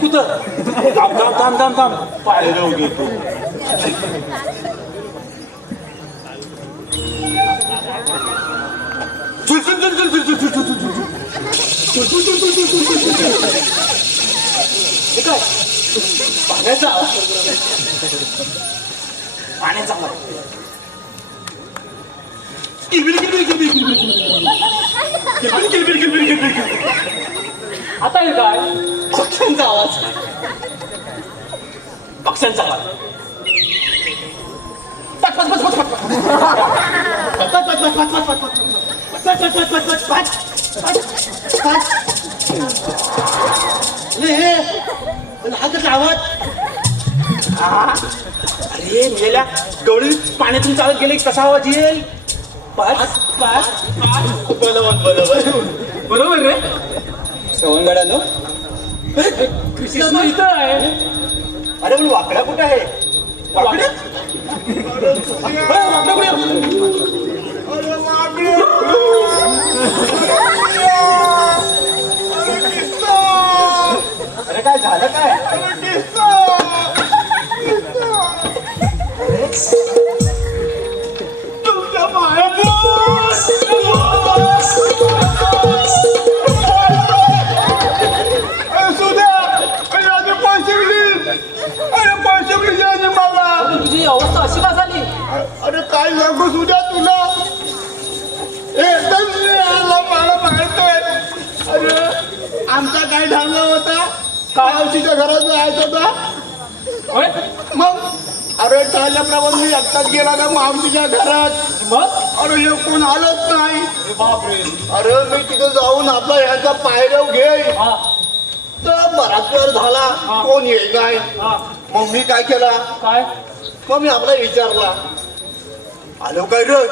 कुठं थांब थांब थांब थांब थांब पायऱ्या घेतो काय पाण्याचा पाण्याचा आता हे काय पक्ष्यांचा आवाज पक्ष्यांचा आवाज पच पच पच पच पच पच पच पच पच पच पच आवाज अरे मेल्या गवळी पाण्यातून चालत गेले कसा आवाज येईल बरोबर रे सवंगड्यानो कृष्ण इथं आहे अरे पण वाकडा कुठं आहे वाकडा अरे काय झालं काय तुमच्या तुझी अवस्था अशी का झाली अरे काय सांगू सुद्या तुला एकदम मला मारतोय अरे आमचा काय ठरला होता मावशीच्या घरात जायचं होता मग अरे ठरल्याप्रमाणे मी एकटाच गेला ना मावशीच्या घरात मग अरे हे कोण आलंच नाही अरे मी तिथे जाऊन आपला ह्याचा पायरव घे तर बराच वेळ झाला कोण येईल काय मग मी काय केला काय मग मी आपला विचारला आलो काय रे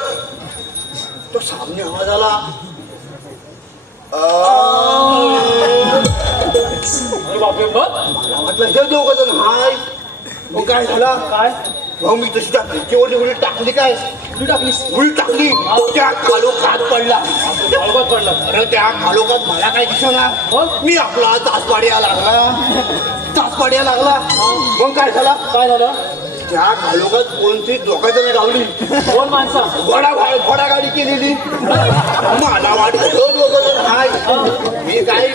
तो सामने आवाज आला म्हटलं हे दोघं जण हाय मग काय झाला काय मग मी तशी त्या भिंतीवर उडी टाकली काय उडी टाकली त्या खालोखात पडला अरे त्या खालोखात मला काय दिसना मी आपला तासपाड्या लागला मग काय झालं त्या खालोखात कोणती दोघांजण गावली कोण माणसं घोडा गाडी केलेली मला वाटलं दोघं हाय मी काय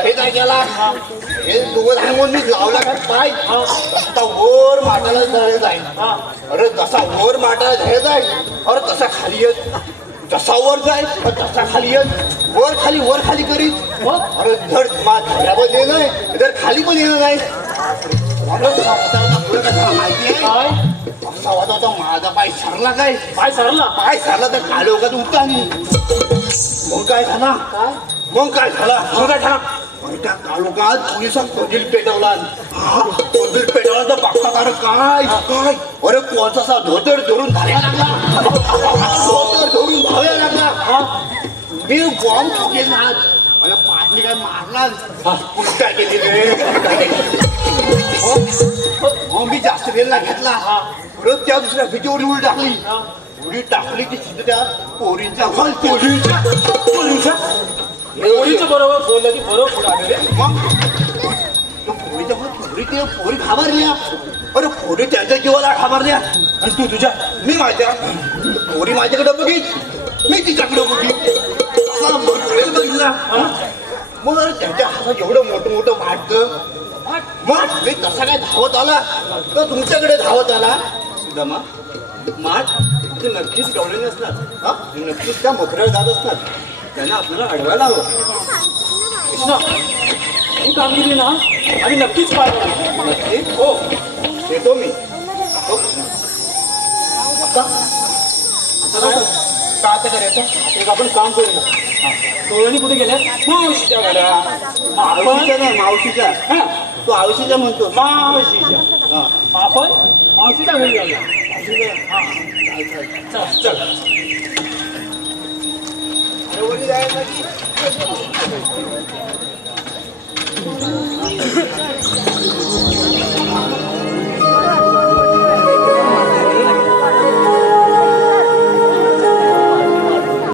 हे काय केला हे दोघं सांगून मी लावला काय पाय आता वर माटाला झळे जाईल अरे जसा वर माटाला झळे जाईल अरे तसा खाली येत जसा वर जाईल तसा खाली येत वर खाली करीत अरे धड झाल्या पण येणं नाही जर खाली पण येणं नाही माहिती आहे असा होता माझा पाय सरला काय पाय सरला तर खालोखात उठतानी मग काय झाला त्या कालोखात पोलिसात कंदील पेटवला तर बघता कारण काय अरे कोणचा धोतर धरून धावायला लागला मी बॉम्ब ठोकेल मला पाटली काय मारला काय केली मी जास्त वेळेला घेतला परत त्या दुसऱ्या भीतीवर उडी टाकली की तिथे त्या पोरींचा पोरीच्या बरोबर बोललं की बरोबर मग पोरी घाबरल्या अरे पोरी त्यांच्या जीवाला घाबरल्या आणि तू तुझ्या मी माझ्या पोरी माझ्याकडे बघित मी तिच्याकडे बघित असा बघितला मग त्यांच्या हातात एवढं मोठं वाटतं मग मी तसा काय धावत आला तर तुमच्याकडे धावत आला दमा माठ ते नक्कीच गवळे नसणार नक्कीच त्या मथुऱ्याला जात असणार त्यांना आपल्याला अडवायला हवं कृष्णा ही कामगिरी ना आणि नक्कीच पाहिजे नक्कीच हो येतो मी आता करायचं एक आपण काम करू ना सोळणी कुठे गेल्या मावशीच्या घरा मावशीच्या तू आळशीच्या म्हणतो मावशीच्या आपण मावशीच्या घरी जाऊया चल